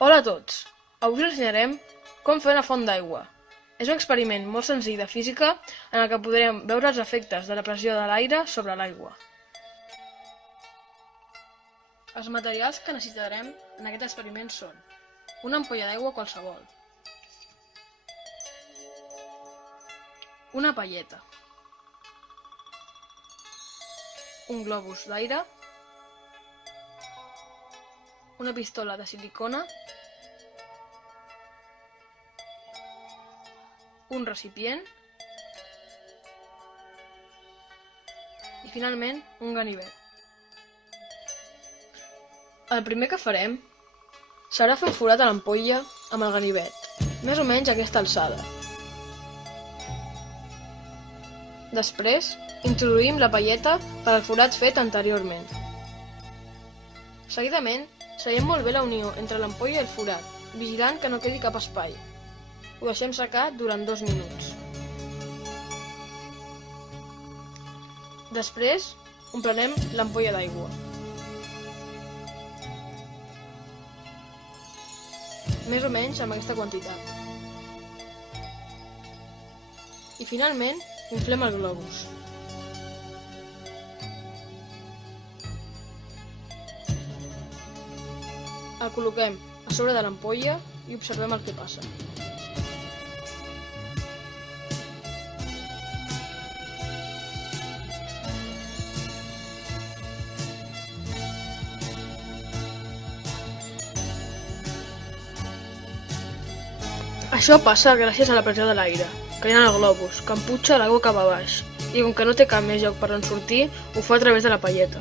Hola a tots! Avui us ensenyarem com fer una font d'aigua. És un experiment molt senzill de física en el que podrem veure els efectes de la pressió de l'aire sobre l'aigua. Els materials que necessitarem en aquest experiment són una ampolla d'aigua qualsevol, una palleta, un globus d'aire, una pistola de silicona, un recipient i finalment un ganivet. El primer que farem serà fer un forat a l'ampolla amb el ganivet, més o menys a aquesta alçada. Després, introduïm la palleta per al forat fet anteriorment. Seguidament, sellem molt bé la unió entre l'ampolla i el forat, vigilant que no quedi cap espai. Ho deixem secar durant 2 minuts. Després, omplirem l'ampolla d'aigua. Més o menys amb aquesta quantitat. I finalment, inflem el globus. El col·loquem a sobre de l'ampolla i observem el que passa. Això passa gràcies a la pressió de l'aire, que hi ha en el globus, que empuja l'aigua cap a baix, i com que no té cap més lloc per on sortir, ho fa a través de la palleta.